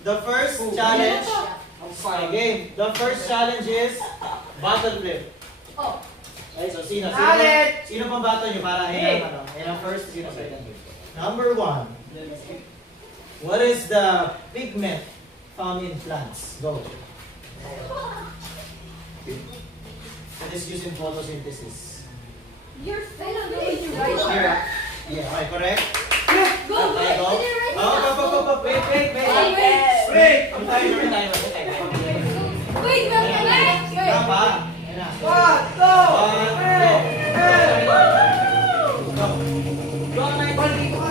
The first challenge, game. The first challenge is bottle flip. Oh. Okay, so sino pang bato nyo para ang first, sino second? Number 1. What is the pigment found in plants? Go. It is used in photosynthesis. Your face. I don't know what you write. Here. Yeah, okay, correct? Go. Okay, go. Oh, wait. Wait. Ang timer. Wait. Tama. Ayan na. 1, 2, 3. Go. Go, Mike. Balik ka.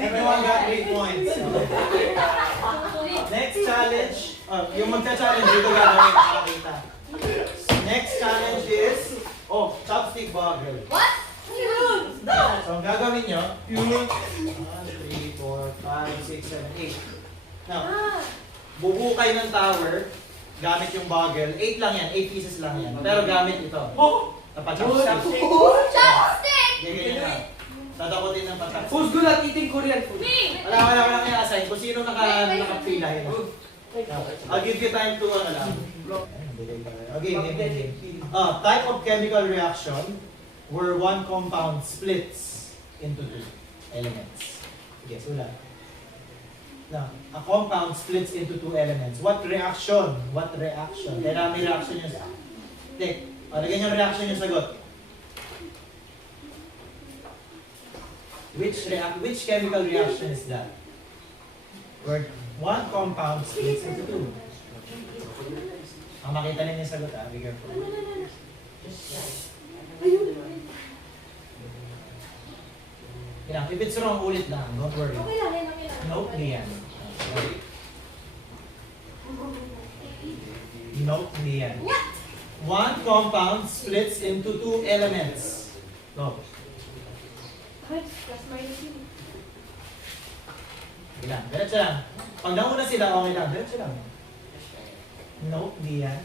Everyone got 3 points. Next challenge. Yung magta-challenge dito gagawin nakakita. Next challenge is chopstick boggle. What? So ang gagawin nyo, 1, 2, 3, 4, 5, 6, 7, 8. Now, bubuo kayo ng tower gamit yung boggle. 8 lang yan, 8 pieces lang yan. Pero gamit ito. Chopstick. Chopstick! Ganyan lang. Tatakotin ng patak. Who's good at eating Korean food? Me! Wala i-assign kung sino nakapila yun. I'll give you time to lang. Okay, game. Type of chemical reaction where one compound splits into 2 elements. Okay, sulat. Now, a compound splits into 2 elements. What reaction? Kaya may reaction yung take. Lagyan yung reaction yung sagot. Which chemical reaction is that? Where one compound splits into 2. Makita ninyo yung sagot be careful. If it's wrong, ulit lang. Don't worry. Okay lang. Note niyan. Note niyan. One compound splits into 2 elements. Go. Diretso lang. Pag nauna sila, okay lang. Diretso lang. Nope, hindi yan.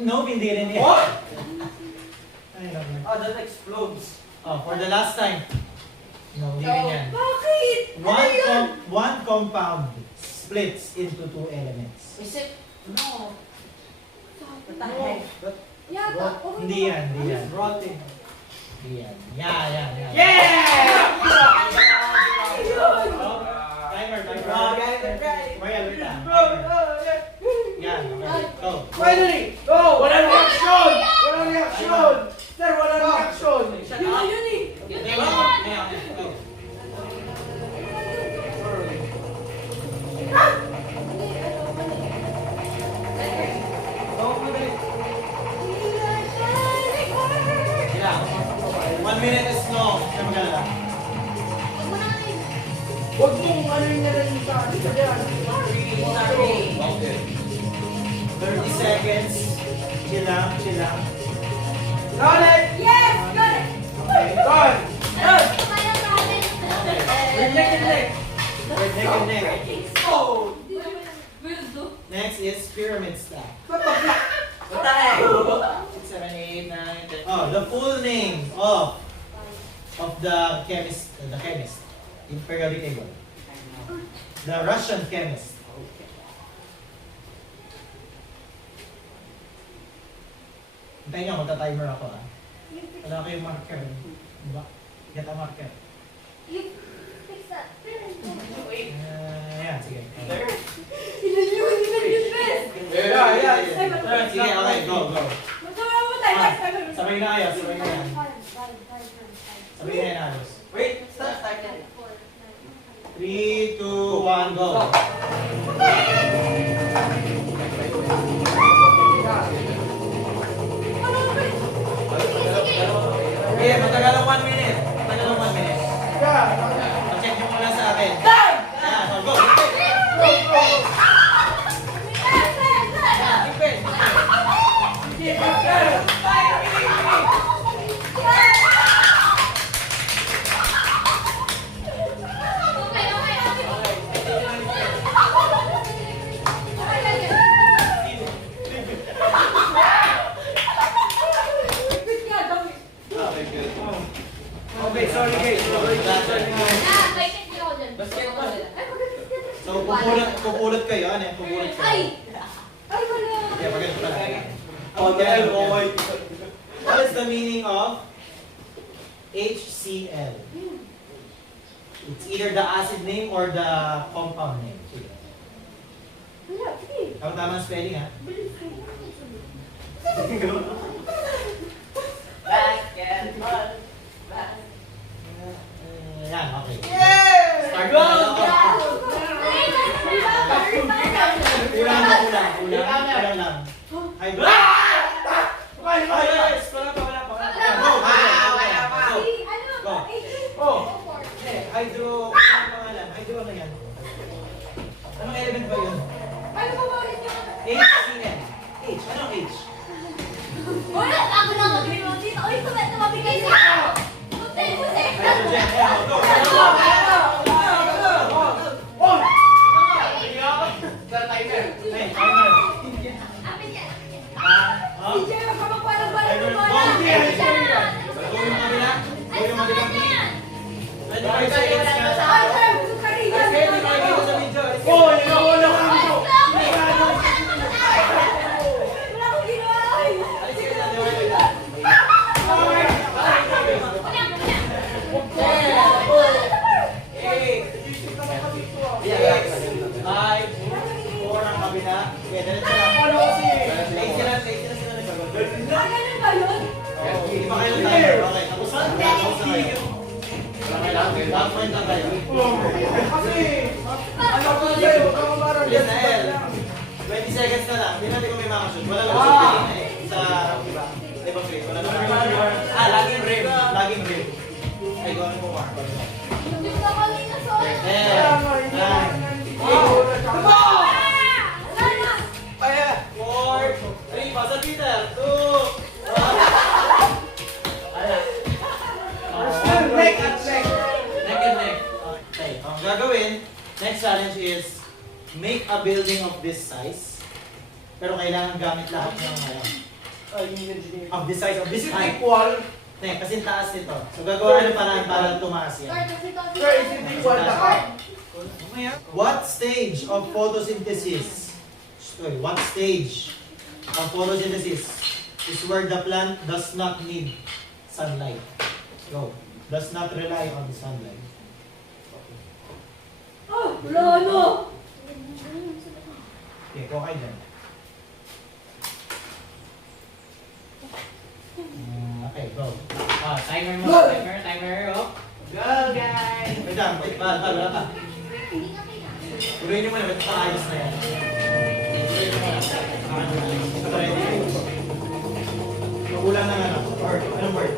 Nope, hindi rin yan. What? Ay, That explodes. for the last time. No, hindi rin yan. Bakit? One compound splits into 2 elements. Is it? No. What the heck? Yata. Hindi yan. Rotting. Hindi yan. Yan. Yeah! Timer. Mariel, wait lang. Yan, okay. Go. Finally! Go! Walang reaction! Sir, walang reaction! Yun eh. Okay, go. Yeah. 1 minute is long. Kaya maganda. Huwag mong ano yung nalalim sa akin. 30 seconds. Chill lang. Got it! Yes! Got it! Okay. Gone! We're neck and neck. Oh! Will do. Next is pyramid stack. What the fuck? 6, 7, 8, 9, 10. The full name of the chemist in periodic table. The Russian chemist. Hintayin nyo, magta-timer ako Wala kayong marker. Diba? Get a marker. You fix that. Ayan, sige. Yeah. Sige, okay, go. Magkaroon mo tayo. Sabay na kayo, sabay na yan. Sabay na yan, Alos. Wait, start. 3, 2, 1, go. Okay, matagal ang 1 minute. Matagal ang 1 minute. Check nyo muna sa akin. Ayan, so go. Ipin. Okay, good. Okay, sorry guys. So, pupulot kayo. Ano yan? Pupulot kayo. Ay! Ay, wala! Okay, magaling pala. Okay. What is the meaning of HCl? It's either the acid name or the compound name. Sige. Wala, sige. Tama spelling ha? Bilis ko. Yan, okay. Yeah! Start Go! na. Kulang lang. Hydro. Wala pa. Hydro, ano pangalan? Hydro ano yan? Anong element ba yun? HCl. H, anong H? Hydrogen. Ayan, go. Hey, timer. Go yung kabila. Go yung kabila. 25 seconds na. Dito sa video. Oh, wala ka dito. Alisin ka na, diwali. Five, four ang kabila. Okay, diretso na. Ano kasi? Late sila nagsagot. Hindi pa kayo Sige. timer. Okay, tapos na. Tapos na kayo. Okay lang. Back point lang kayo. Kasi, ano ko sa'yo, kamamarang Yes, Nael. 20 seconds na lang. Hindi natin kung may makashoot. Wala lang shoot kanina eh. Sa, iba. Ibang grade. Wala lang. Laging rim. Laging rim. Ay, gawin mo, Mark. 10, 9, 4, 3, pasal Peter. 2, 1. Neck at neck. Neck and neck. Okay. Ang gagawin, next challenge is make a building of this size. Pero kailangan gamit lahat ng of this size, of this Is it height. equal? Ne, kasi taas nito. So gagawa ng paraan para tumaas yan. Sir, is it equal the height? What stage of photosynthesis? Sorry, what stage of photosynthesis is where the plant does not need sunlight? Go. Does not rely on the sunlight. Okay, go kayo dyan. Okay, go. Timer mo. Timer, oh. Go, guys! Wait lang, wala pa. Tuloy niyo muna, ba't paayos na yan? Tuloy niyo muna. Ito pa ready. Magulang ng ano? Word. Anong word?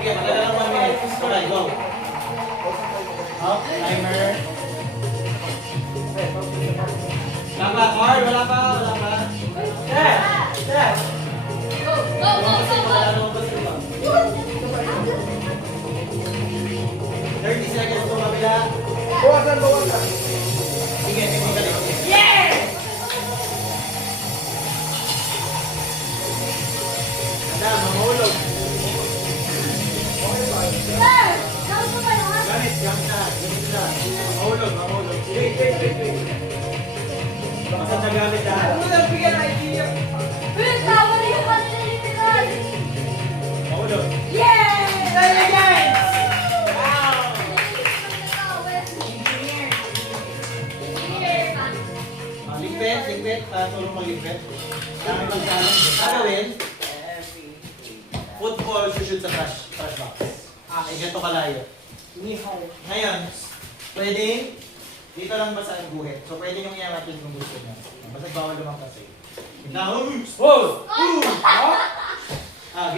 Sige, maganda lang 1 minute. Okay, go. Up, timer. Wala pa, Carl, wala pa. Yes! Wala lumabas yung iba. 30 seconds po kabila. Bawasan. Sige, may magaling. Yes! Ganda, mamulog. Gamit na. Mamulog. Wait. Basta nagamit lahat. Ano na bigyan idea? Mamulog. Ligpit. Tulong magligpit. Dami pang challenge. Gagawin, football shoot sa trash box. Ay, ganito kalayo. Ngayon, pwedeng dito lang basa ang guhit. So, pwede yung iangatin kung gusto niya. Basta bawal lumang kasi. Now,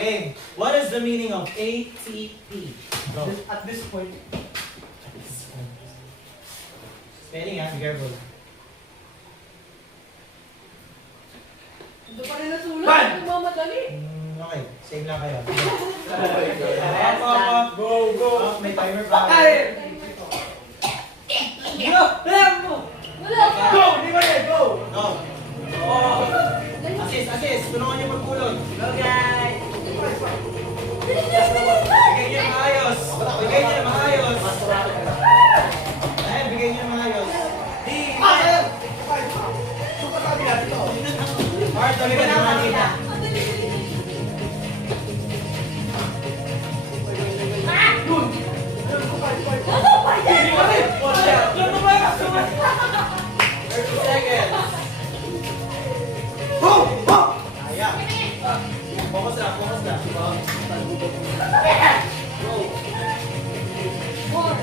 game. What is the meaning of ATP? Bro. At this point. Spelling be careful. Ito pa rin nasulat. Ban! Nagmamadali. Okay, same lang kayo. Go, go. May timer pa. Ay! Wala pa. Go! Di ba rin? Go! Go. Assist. Tulungan niyo magpulot. Go, guys! Bigay niyo ng maayos. Bigay niyo ng maayos. Ayan, bigay niyo ng maayos. Art, bigay ng manila. Ano ba yan? 30 seconds. Ayan. Focus lang. Go. More.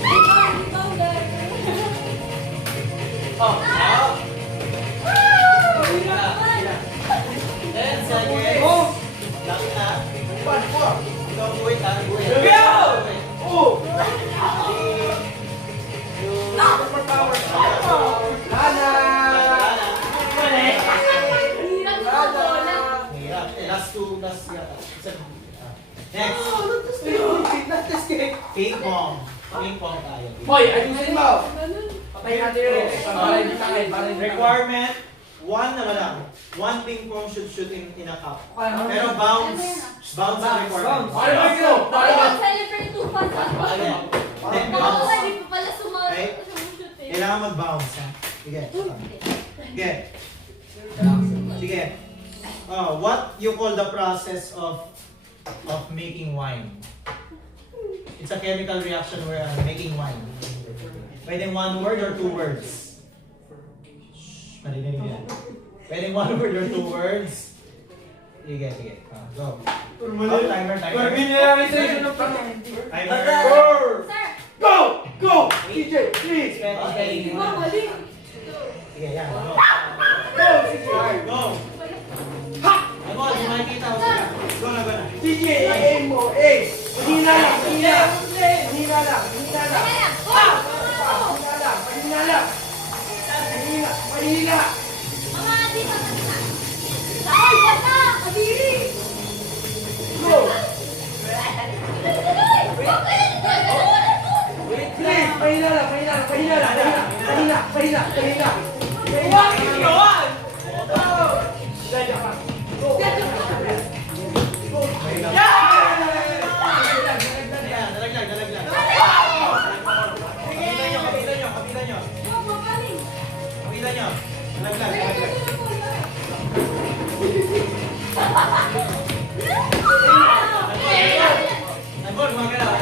Ikaw, guys. Oh. 10 seconds. Lang na. Ikaw buwit ha. Buwit. Oh! Lana! Hirap ito, bola. Hirap. Last yata. Next. Not this game. Ping pong tayo. Hoy, ayusin mo! Ganun. Patay natin yun. Para hindi sa akin. Para hindi Requirement, one naman lang. One ping pong should shoot in a cup. Pero bounce ang requirement. Ano ba ito? Ayun, celebrate two fans. Ayan. Then Ako, bounce. hindi pa pala Okay. sumushoot eh. Kailangan mag-bounce. Ha? Sige. Sige. What you call the process of making wine? It's a chemical reaction where making wine. Pwedeng one word or two words? Shh, marinig yan. Pwedeng one word or two words? Sige. Go. Timer. Mineralization of Timer. Sir, Go! Go! DJ, please! di ba mali? Sige, yan. Go. Go! DJ! Go. Ha! Ano, di makikita ko sila. Go na. DJ, aim mo! Aim! Mahina lang! Mahina lang! Mahina! Mga dito na. Ay, bata! Kadiri! Go! Please! Mahina lang! Bakit yun? Dalaglag. Kapitan nyo. Dalaglag. Nagol, mga galaw.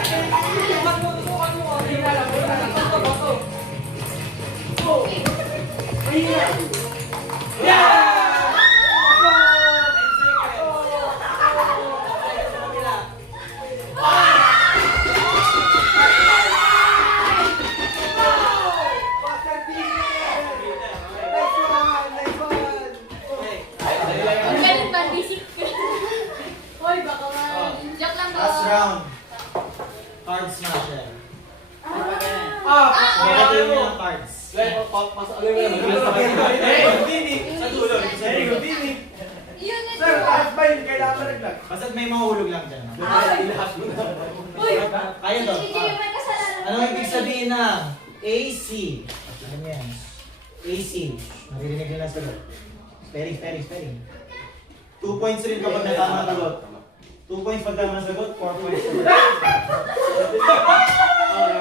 Ang galing ba? Basic. Hoy, baka man. Joke lang daw. Last round. Card smasher. Ah! Kaya mo ng cards. Yun na Sir, yun. kahit ba yun, kailangan malaglag. Basta't may mahulog lang dyan. Uy! Kaya to. Hindi may kasalanan. Ano ibig sabihin ng AC? Ano yan? AC. Maririnig nila sa sagot. Spelling. 2 points rin kapag natama ang sagot. 2 points pag tama ang sagot, 4 points. Okay.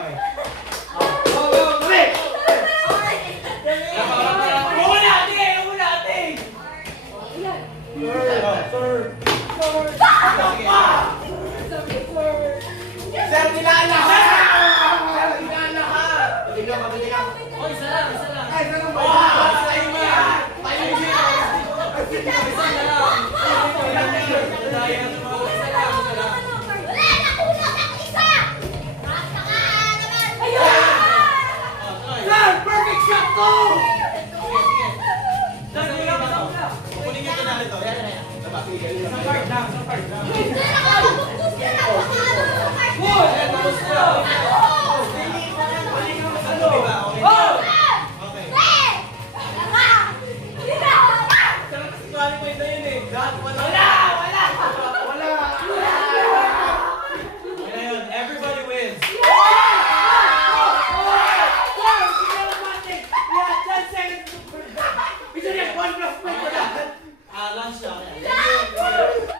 Sir, nilala ka! Sir, nilala ka! Oh, isa lang. Ay, ganun ba? Isa lang. natin to. Yan. Sa card lang, sa card lang. Hindi na ako. Gusto na ako. Good! Tapos na.